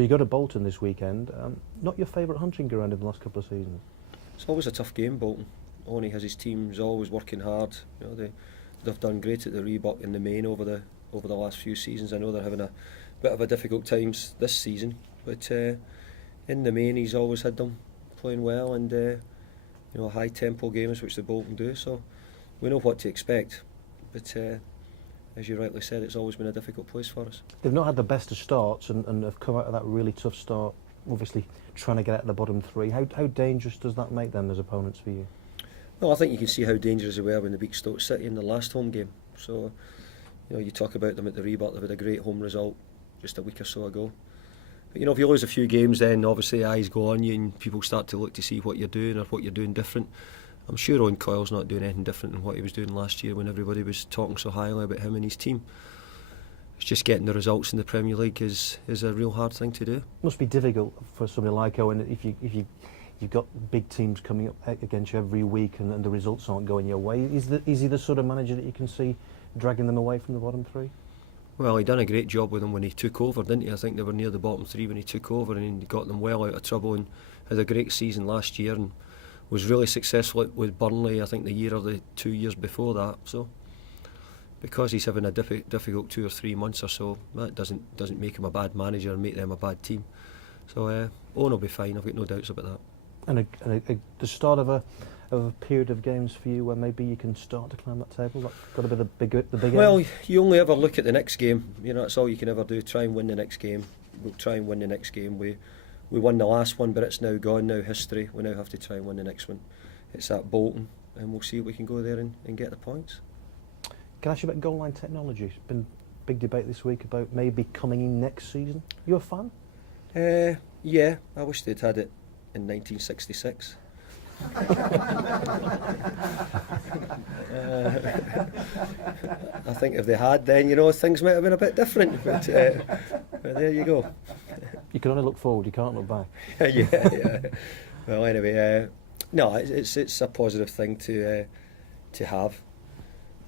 So you go to Bolton this weekend. Not your favourite hunting ground in the last couple of seasons? It's always a tough game, Bolton. Only has his team's always working hard. You know, they've done great at the Reebok in the main over the last few seasons. I know they're having a bit of a difficult times this season, but in the main he's always had them playing well, and high tempo games which the Bolton do. So we know what to expect, but as you rightly said, it's always been a difficult place for us. They've not had the best of starts and have come out of that really tough start, obviously trying to get out of the bottom three. How dangerous does that make them as opponents for you? Well, I think you can see how dangerous they were when they beat Stoke City in the last home game. So, you talk about them at the Reebok, they've had a great home result just a week or so ago. But if you lose a few games, then obviously eyes go on you and people start to look to see what you're doing or what you're doing different. I'm sure Owen Coyle's not doing anything different than what he was doing last year when everybody was talking so highly about him and his team. It's just getting the results in the Premier League is a real hard thing to do. Must be difficult for somebody like Owen if you've got big teams coming up against you every week and the results aren't going your way. Is he the sort of manager that you can see dragging them away from the bottom three? Well, he done a great job with them when he took over, didn't he? I think they were near the bottom three when he took over, and he got them well out of trouble and had a great season last year and was really successful with Burnley, I think the year or the 2 years before that. So because he's having a difficult 2 or 3 months or so, that doesn't make him a bad manager and make them a bad team. So Owen will be fine, I've got no doubts about that. And the start of a period of games for you where maybe you can start to climb that table? That's got to be the big Well, aim? you only ever look at the next game. That's all you can ever do. Try and win the next game. We'll try and win the next game. We won the last one, but it's now gone, now history. We now have to try and win the next one. It's at Bolton, and we'll see if we can go there and get the points. Can I ask you about goal line technology? It's been a big debate this week about maybe coming in next season. You a fan? Yeah, I wish they'd had it in 1966. I think if they had, then things might have been a bit different. But there you go. You can only look forward. You can't look back. yeah. Well, anyway, no, it's a positive thing to have.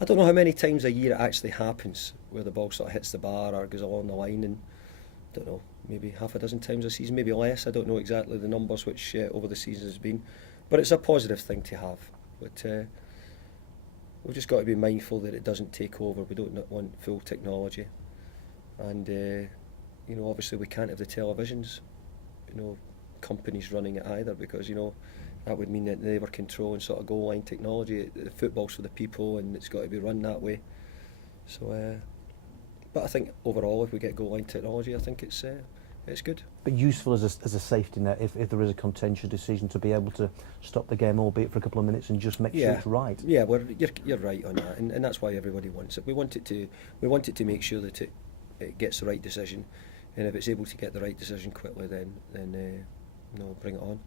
I don't know how many times a year it actually happens where the ball sort of hits the bar or goes along the line, and I don't know, maybe half a dozen times a season, maybe less. I don't know exactly the numbers which over the season has been, but it's a positive thing to have. But we've just got to be mindful that it doesn't take over. We don't want full technology, and obviously we can't have the televisions, companies running it either, because that would mean that they were controlling sort of goal line technology. The football's for the people, and it's got to be run that way. So, but I think overall, if we get goal line technology, I think it's good. But useful as a safety net if there is a contentious decision to be able to stop the game, albeit for a couple of minutes, and just make sure it's right. Yeah, well, you're right on that, and that's why everybody wants it. We want it to make sure that it gets the right decision, and if it's able to get the right decision quickly, then bring it on.